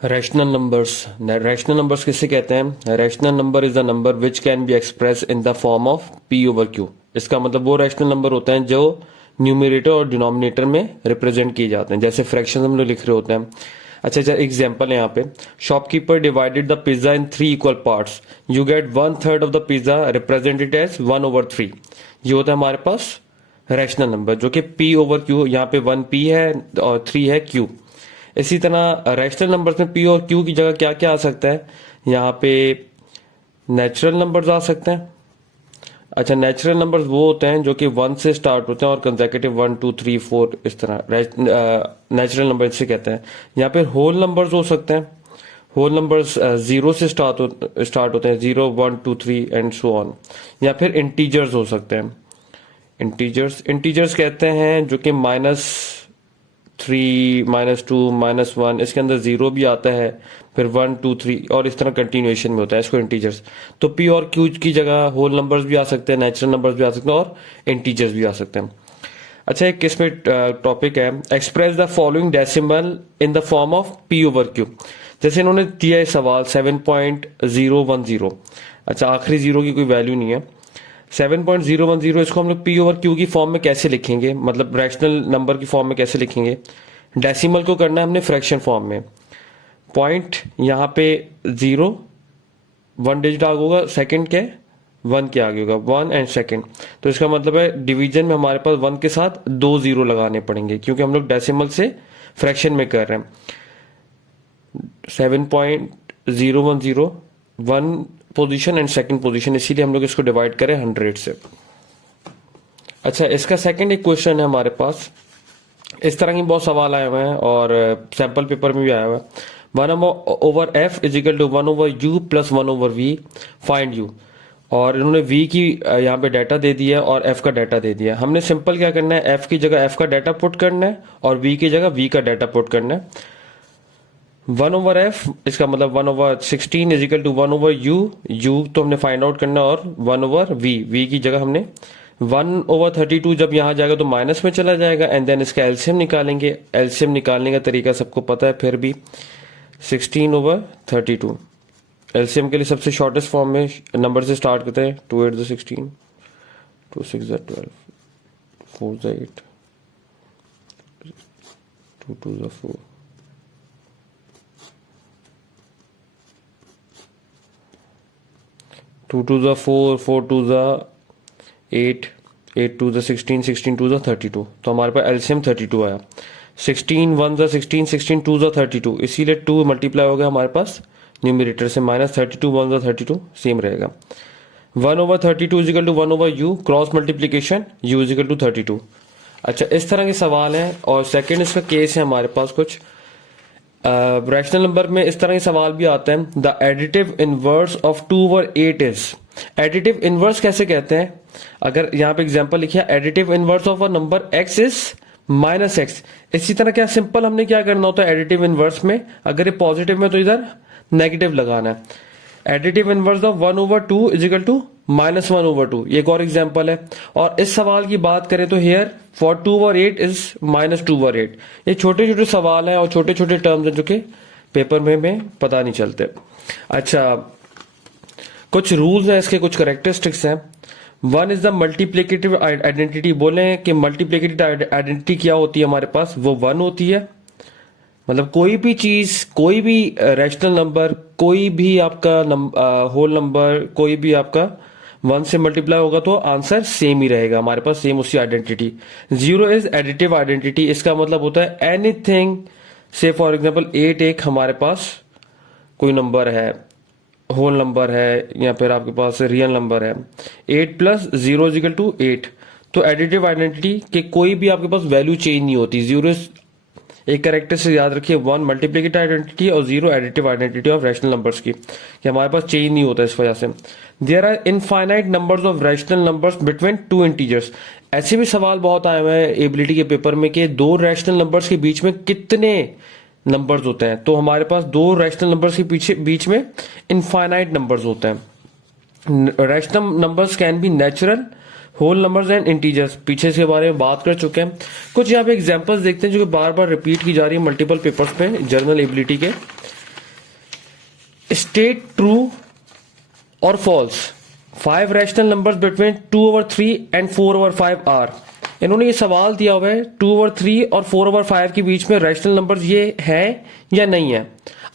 Rational numbers किसे कहते हैं? Rational number is the number which can be express in the form of P over Q. इसका मतलब वो रैशनल नंबर होते हैं जो न्यूमरेटर और डिनोमिनेटर में रिप्रेजेंट किए जाते हैं, जैसे फ्रैक्शन हम लोग लिख रहे होते हैं। अच्छा, एग्जाम्पल है यहाँ पे, shopkeeper divided the pizza in 3 equal parts, you get 1/3 of the pizza represented as 1/3। ये होता है हमारे पास रैशनल नंबर जो कि पी ओवर क्यू, यहाँ पे 1p है और 3 है q। इसी तरह रैशनल नंबर्स में पी और क्यू की जगह क्या क्या आ सकता है? यहाँ पे नेचुरल नंबर्स आ सकते हैं। अच्छा, नेचुरल नंबर्स वो होते हैं जो कि 1 से स्टार्ट होते हैं और कंसेक्यूटिव 1 2 3 4 इस तरह नेचुरल नंबर से कहते हैं। यहाँ पे होल नंबर्स हो सकते हैं। होल नंबर्स 0 से स्टार्ट होते हैं, 0 1 2 3 एंड सो ऑन। या फिर इंटीजर्स हो सकते हैं। इंटीजर्स कहते हैं जो कि -3 -2 -1, इसके अंदर 0 भी आता है, फिर 1 2 3 और इस तरह कंटिन्यूएशन में होता है, इसको इंटीजर्स। तो पी और क्यू की जगह होल नंबर्स भी आ सकते हैं, नेचुरल नंबर्स भी आ सकते हैं और इंटीजर्स भी आ सकते हैं। अच्छा, एक किसमें टॉपिक है, express the following decimal in the form of P over Q. जैसे इन्होंने दिया है सवाल 7.010। अच्छा, आखिरी जीरो की कोई वैल्यू नहीं है। 7.010 इसको हम लोग पी ओवर क्यू की फॉर्म में कैसे लिखेंगे, मतलब रैशनल नंबर की फॉर्म में कैसे लिखेंगे? डेसिमल को करना है हमने फ्रैक्शन फॉर्म में। पॉइंट यहाँ पे 0 1 डिजिट आगे होगा, सेकंड के 1 के आगे होगा, 1 एंड सेकंड। तो इसका मतलब है डिवीजन में हमारे पास 1 के साथ 2 0 लगाने पड़ेंगे, क्योंकि हम लोग डेसिमल से फ्रैक्शन में कर रहे हैं। 7.010 1 पोजीशन एंड सेकंड पोजीशन, इसीलिए हम लोग इसको डिवाइड करें 100 से। अच्छा, इसका सेकंड एक क्वेश्चन है हमारे पास। इस तरह के बहुत सवाल आए हुए हैं और सैंपल पेपर में भी आया हुआ है। 1/f is equal to 1/u plus 1/v, find u। और इन्होंने v की यहाँ पे डाटा दे दिया और f का डाटा दे दिया। हमने सिंपल क्या करना है, f की जगह f का डाटा पुट करना है और v की जगह v का डाटा पुट करना है। 1/f इसका मतलब 1/16 is equal to 1/u, u तो हमने फाइंड आउट करना और 1/v, v की जगह हमने 1/32 जब यहां जाएगा तो माइनस में चला जाएगा एंड देन इसका एलसीएम निकालेंगे। एलसीएम निकालने का तरीका सबको पता है, फिर भी 16/32। एलसीएम के लिए सबसे शॉर्टेस्ट फॉर्म में नंबर से स्टार्ट करते हैं। 2 8 16, 2 6 12, 4 8, 2 2 4, 2 2 4, 4 2 8, 8 2 16, 16 2 32। तो हमारे पास एलसीएम 32 आया। 16 1 16, 16 2 32, इसीलिए 2 मल्टीप्लाई हो गया हमारे पास न्यूमरेटर से, -32 1 32 सेम रहेगा। 1/32 is equal to 1/u, cross multiplication u is equal to 32। अच्छा, इस तरह के सवाल हैं। और सेकंड इसका केस है हमारे पास कुछ रैशनल नंबर में इस तरह के सवाल भी आते हैं। The additive inverse of 2/8 is. Additive inverse कैसे कहते हैं? अगर यहाँ पे एग्जांपल लिखा additive inverse of a number x is -x, इसी तरह क्या सिंपल हमने क्या करना होता है एडिटिव इनवर्स में, अगर ये पॉजिटिव में तो इधर नेगेटिव लगाना है। Additive inverse of 1/2 is equal to -1/2, ये एक और एग्जांपल है। और इस सवाल की बात करें तो हियर फॉर 2/8 इज -2/8। ये छोटे छोटे सवाल हैं और छोटे छोटे टर्म्स हैं जो कि पेपर में पता नहीं चलते। अच्छा, कुछ रूल्स हैं इसके, कुछ करेक्टरिस्टिक्स हैं। 1 इज द मल्टीप्लिकेटिव आइडेंटिटी। बोले कि मल्टीप्लिकेटिव आइडेंटिटी क्या होती है हमारे पास, वो 1 होती है। मतलब कोई भी चीज, कोई भी रैशनल नंबर, कोई भी आपका होल नंबर, कोई भी आपका 1 से मल्टीप्लाई होगा तो आंसर सेम ही रहेगा हमारे पास, सेम उसी आइडेंटिटी। 0 is additive identity. इसका मतलब होता है एनीथिंग, से फॉर एग्जांपल 8 एक हमारे पास कोई नंबर है, होल नंबर है या फिर आपके पास रियल नंबर है, 8 + 0 इक्वल टू 8। तो एडिटिव आइडेंटिटी के कोई भी आपके पास वैल्यू चेंज नहीं होती। 0 एक करेक्टर से याद रखिए, 1 मल्टीप्लिकेटिव आइडेंटिटी और 0 additive identity of rational numbers की, कि हमारे पास चेंज नहीं होता इस वजह से। There are infinite numbers of rational numbers between 2 integers. ऐसे भी सवाल बहुत आए हुए हैं एबिलिटी के पेपर में कि 2 रैशनल नंबर्स के बीच में कितने नंबर्स होते हैं। तो हमारे पास 2 रैशनल नंबर्स के बीच में इनफाइनाइट नंबर्स होते हैं। Rational numbers can be natural, whole numbers and integers. पीछे इसके बारे में बात कर चुके हैं। कुछ यहाँ पे एग्जांपल्स देखते हैं जो कि बार बार रिपीट की जा रही है मल्टीपल पेपर्स पे जर्नल एबिलिटी के। स्टेट ट्रू और false 5 rational numbers between 2/3 and 4/5 are. इन्होंने ये सवाल दिया हुआ है 2/3 और 4/5 के बीच में रैशनल नंबर्स ये है या नहीं है।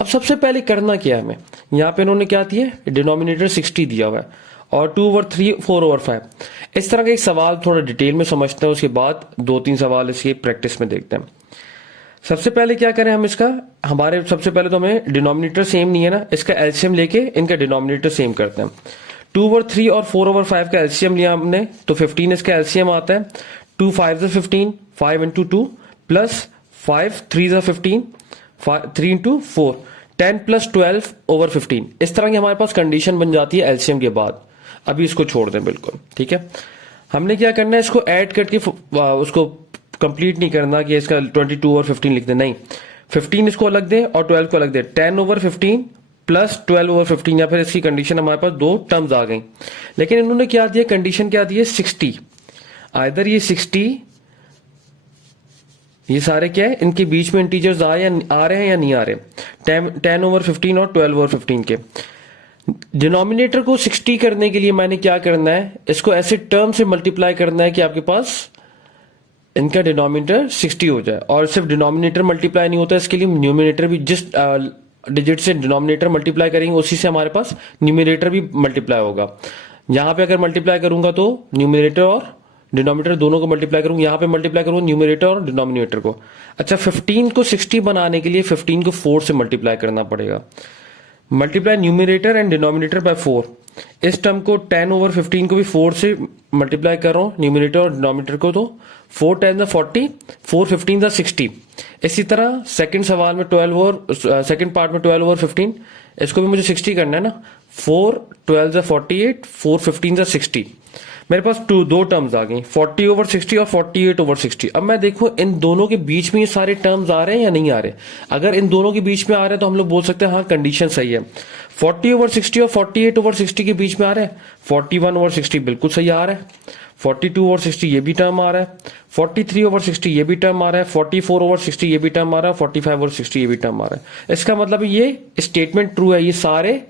अब सबसे पहले करना क्या है हमें, यहाँ पे इन्होंने क्या दिया है, डिनोमिनेटर 60 दिया हुआ है और 2/3 4/5। इस तरह का एक सवाल थोड़ा डिटेल में समझते हैं, उसके बाद 2-3 सवाल इसके प्रैक्टिस में देखते हैं। सबसे पहले क्या करें हम इसका, हमारे सबसे पहले तो हमें डिनोमिनेटर सेम नहीं है ना, इसका एलसीएम लेके इनका डिनोमिनेटर सेम करते हैं। 2/3 और 4/5 का एलसीएम लिया हमने तो 15 इसका एलसीएम आता है। 2 5 15, 5 into 2 प्लस 5 3 15, 3 into 4, 10 + 12/15। इस तरह की हमारे पास कंडीशन बन जाती है एलसीएम के बाद। अभी इसको छोड़ दें बिल्कुल, ठीक है। हमने क्या करना है, इसको ऐड करके उसको कंप्लीट नहीं करना कि इसका 22 और 15 लिख दें, नहीं, 15 इसको अलग दें और 12 को अलग दें। 10/15 प्लस 12/15, या फिर इसकी कंडीशन हमारे पास 2 टर्म्स आ गई। लेकिन इन्होंने क्या दिया, कंडीशन क्या दी है, 60। आइदर ये 60, ये सारे क्या है, इनके बीच में इंटीजर्स आ रहे हैं या नहीं आ रहे, 10/15 और 12/15 के। डिनोमिनेटर को 60 करने के लिए मैंने क्या करना है, इसको ऐसे टर्म से मल्टीप्लाई करना है कि आपके पास इनका डिनोमिनेटर 60 हो जाए। और सिर्फ डिनोमिनेटर मल्टीप्लाई नहीं होता, इसके लिए न्यूमिनेटर भी, जिस डिजिट से डिनोमिनेटर मल्टीप्लाई करेंगे उसी से हमारे पास न्यूमिनेटर भी मल्टीप्लाई होगा। यहां पे अगर मल्टीप्लाई करूंगा तो न्यूमिनेटर और डिनोमिनेटर दोनों को मल्टीप्लाई करूंगा, यहां पे मल्टीप्लाई करूंगा न्यूमिनेटर और डिनोमिनेटर को। अच्छा, 15 को 60 बनाने के लिए 15 को 4 से मल्टीप्लाई करना पड़ेगा। Multiply numerator and denominator by 4। इस टर्म को 10/15 को भी 4 से मल्टीप्लाई कर रहा हूं, न्यूमिनेटर और डिनोमिनेटर को, तो 4 10 40, 4 15 60। इसी तरह सेकंड सवाल में 12 और सेकंड पार्ट में 12/15, इसको भी मुझे 60 करना है ना। 4 12 48, 4 15 60। मेरे पास दो टर्म्स आ गई, 40/60 और 48/60। अब मैं देखूं इन दोनों के बीच में ये सारे टर्म्स आ रहे हैं या नहीं आ रहे। अगर इन दोनों के बीच में आ रहे हैं तो हम लोग बोल सकते हैं हाँ कंडीशन सही है। 40/60 और 48/60 के बीच में आ रहे हैं, 41/60 बिल्कुल सही आ रहा है, 42/60 ये भी टर्म आ रहा है, 43/60 ये भी टर्म आ रहा है, 44/60 ये भी टर्म आ रहा है, 45/60 ये भी टर्म आ रहा है। इसका मतलब ये स्टेटमेंट ट्रू है, ये सारे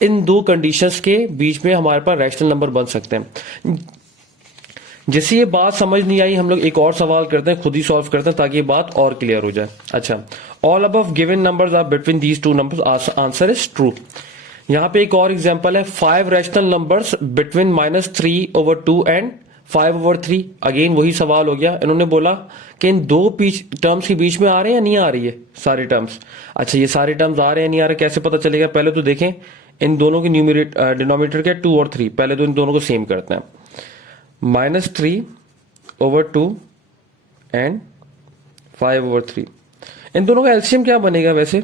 इन दो कंडीशंस के बीच में हमारे पास रैशनल नंबर बन सकते हैं। जैसे ये बात समझ नहीं आई, हम लोग एक और सवाल करते हैं, खुद ही सॉल्व करते हैं ताकि ये बात और क्लियर हो जाए। अच्छा, all above given numbers are between these two numbers, answer is true. यहां पे एक और एग्जांपल है, 5 rational numbers between -3/2 and 5/3। Again वही सवाल हो गया, इन्होंने बोला कि इन दो टर्म्स के बीच में आ रहे हैं या नहीं आ रही है सारे टर्म्स। अच्छा, ये सारे टर्म्स आ रहे हैं नहीं आ रहे, कैसे पता चलेगा, पहले तो देखें इन दोनों की डिनोमिनेटर क्या, 2 और 3। पहले तो इन दोनों को सेम करते हैं, -3/2 एंड 5/3। इन दोनों का एलसीएम क्या बनेगा वैसे,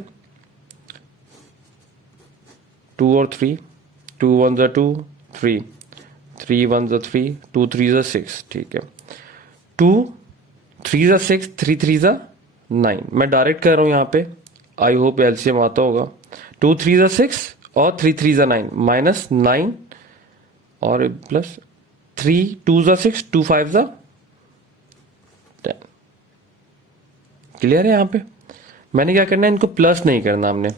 2 और 3, 2 1 2, 3 3 1 3, 2 3 6, ठीक है, 2 3 6, 3 3 9। मैं डायरेक्ट कर रहा हूं यहां पे, आई होप एलसीएम आता होगा। 2 3 6 और 3 3 9, -9 और प्लस 3 2 6, 2 5 10। क्लियर है। यहां पे मैंने क्या करना है, इनको प्लस नहीं करना, हमने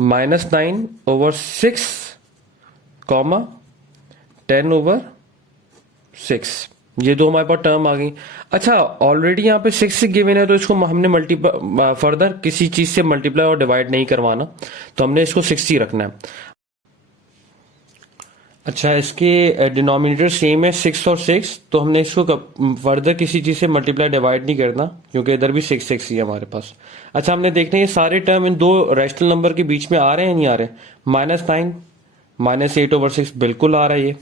-9/6 कॉमा 10/6, ये दो हमारे पास टर्म आ गई। अच्छा, ऑलरेडी यहाँ पे 6 गिवन है तो इसको हमने फर्दर किसी चीज से मल्टीप्लाई और डिवाइड नहीं करवाना, तो हमने इसको 60 रखना है। अच्छा, इसके डिनोमिनेटर सेम है 6 और 6, तो हमने इसको फर्दर किसी चीज से मल्टीप्लाई डिवाइड नहीं करना, क्योंकि इधर भी 6 6 ही है हमारे पास। अच्छा, हमने देखना है ये सारे टर्म इन दो रैशनल नंबर के बीच में आ रहे हैं नहीं आ रहे। -9 -8/6 बिल्कुल आ रहा है, ये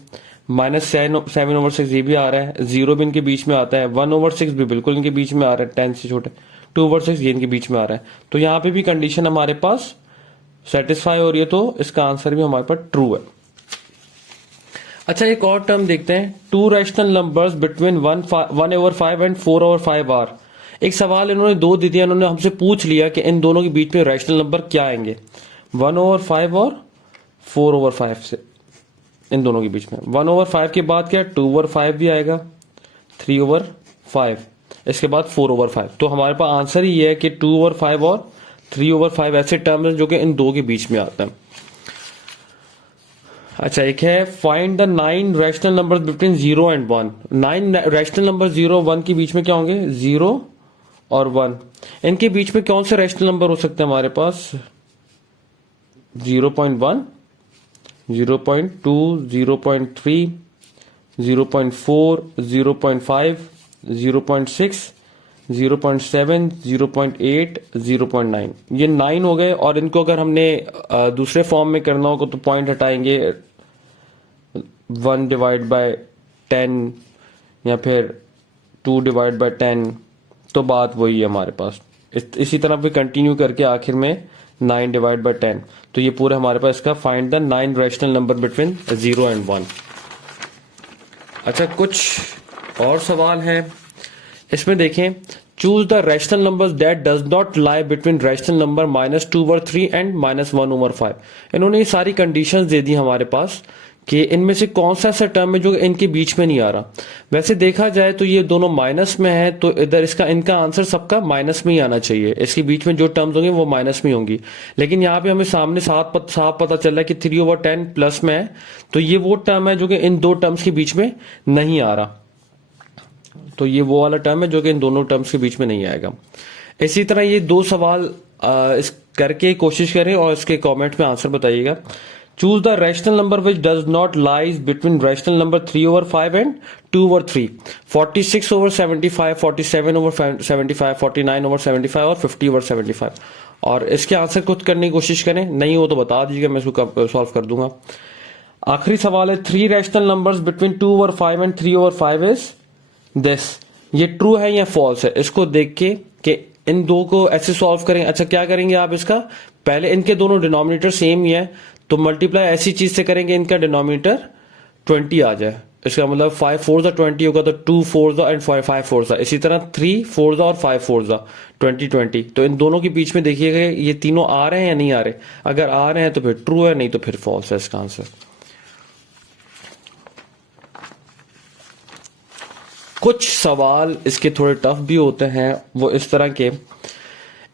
-7/6 ये भी आ रहा है, 0 भी इनके बीच में आता है, 1/6 भी बिल्कुल इनके बीच में आ रहा है, 10 से छोटे, 2/6 ये इनके बीच में आ रहा है। तो यहाँ पे भी कंडीशन हमारे पास सेटिस्फाई हो रही है, तो इसका आंसर भी हमारे पास ट्रू है। अच्छा, एक और टर्म देखते हैं, 2 rational numbers between 1/5 and 4/5 are. एक सवाल इन्होंने दो दे दिया, इन्होंने हमसे पूछ लिया कि इन दोनों के बीच में रैशनल नंबर क्या आएंगे, 1/5 और 4/5 से, इन दोनों के बीच में 1/5 के बाद क्या 2/5 भी आएगा, 3/5, इसके बाद 4/5। तो हमारे पास आंसर ही है कि 2/5 और 3/5 ऐसे टर्म्स हैं जो कि इन दो के बीच में आते हैं। अच्छा, एक है find the 9 rational numbers between 0 and 1। 9 rational number 0 1 के बीच में क्या होंगे? 0 और 1। इनके बीच में कौन से रैशनल नंबर हो सकते हैं हमारे पास? 0.1, 0.2, 0.3, 0.4, 0.5, 0.6, 0.7, 0.8, 0.9। ये 9 हो गए। और इनको अगर हमने दूसरे फॉर्म में करना होगा तो पॉइंट हटाएंगे 1 डिवाइड बाय 10 या फिर 2 डिवाइड बाय 10, तो बात वही है हमारे पास। इसी तरह भी कंटिन्यू करके आखिर में 9 डिवाइड बाय 10। तो ये पूरा हमारे पास इसका find the 9 rational number between 0 and 1। अच्छा, कुछ और सवाल हैं इसमें, देखें। Choose the rational numbers that does not lie between rational number -2/3 and -1/5। इन्होंने ये सारी कंडीशंस दे दी हमारे पास कि इनमें से कौन सा ऐसा टर्म है जो इनके बीच में नहीं आ रहा। वैसे देखा जाए तो ये दोनों माइनस में है, तो इधर इनका आंसर सबका माइनस में ही आना चाहिए। इसके बीच में जो टर्म्स होंगे वो माइनस में होंगी। लेकिन यहाँ पे हमें सामने साफ पता चल रहा है कि 3/10 प्लस में है, तो ये वो टर्म है जो कि इन दो टर्म्स के बीच में नहीं आ रहा। तो ये वो वाला टर्म है जो कि इन दोनों टर्म्स के बीच में नहीं आएगा। इसी तरह ये दो सवाल इस करके कोशिश करें और इसके कमेंट में आंसर बताइएगा। Choose the rational number which does not lies between rational number 3/5 and 2/3, 46/75, 47/75, 49/75 और 50/75। और इसके आंसर खुद करने की कोशिश करें, नहीं हो तो बता दीजिएगा, मैं इसको सॉल्व कर दूंगा। आखिरी सवाल है 3 rational numbers between 2/5 and 3/5 is this. ये ट्रू है या फॉल्स है, इसको देख के कि इन दो को ऐसे सॉल्व करेंगे। अच्छा, क्या करेंगे आप इसका? पहले इनके दोनों डिनोमिनेटर सेम ही है, तो मल्टीप्लाई ऐसी चीज से करेंगे इनका डिनोमिनेटर 20 आ जाए। इसका मतलब 5 4 20 होगा, तो 2 4 एंड 5 4। इसी तरह 3 4 और 5 4 20 20। तो इन दोनों के बीच में देखिएगा ये तीनों आ रहे हैं या नहीं आ रहे। अगर आ रहे हैं तो फिर ट्रू है, नहीं तो फिर फॉल्स है इसका आंसर। कुछ सवाल इसके थोड़े टफ भी होते हैं, वो इस तरह के।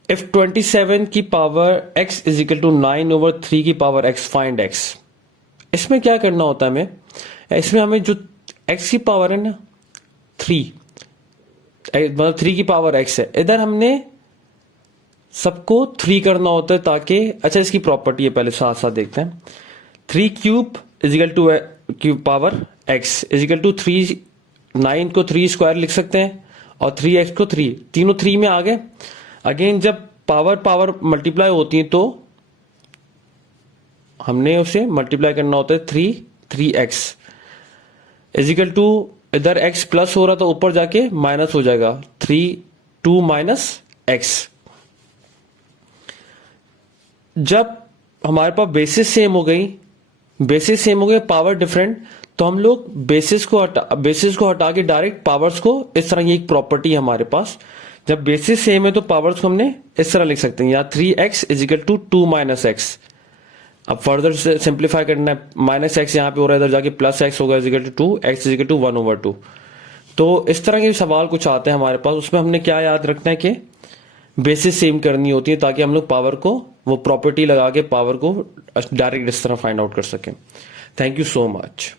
इफ 27 की power x is equal to 9/3 की पावर x, फाइंड x। इसमें क्या करना होता है हमें? इसमें हमें जो x की पावर है ना 3, मतलब 3 की पावर x है, इधर हमने सबको 3 करना होता है ताकि, अच्छा इसकी प्रॉपर्टी है पहले साथ साथ देखते हैं। 3 cube is equal to cube power x is equal to 3। 9 को 3 स्क्वायर लिख सकते हैं और 3x को 3, तीनों 3 में आ गए। अगेन जब पावर मल्टीप्लाई होती है तो हमने उसे मल्टीप्लाई करना होता है 3x इजिकल टू, इधर x प्लस हो रहा था ऊपर जाके माइनस हो जाएगा, 2 माइनस x। जब हमारे पास बेसिस सेम हो गई, पावर डिफरेंट, तो हम लोग बेसिस को हटा के डायरेक्ट पावर्स को, इस तरह की एक प्रॉपर्टी है हमारे पास, जब बेसिस सेम है तो पावर्स को हमने इस तरह लिख सकते हैं, या 3x is equal to 2 minus x। अब फर्दर से सिंप्लीफाई करना है, माइनस x यहां पे हो रहा है, इधर जाके प्लस x होगा, is equal to 2, x is equal to 1/2। तो इस तरह के सवाल कुछ आते हैं हमारे पास, उसमें हमने क्या याद रखना है कि बेसिस सेम करनी होती है ताकि हम लोग पावर को, वो प्रॉपर्टी लगा के पावर को डायरेक्ट इस तरह फाइंड आउट कर सकें। Thank you so much.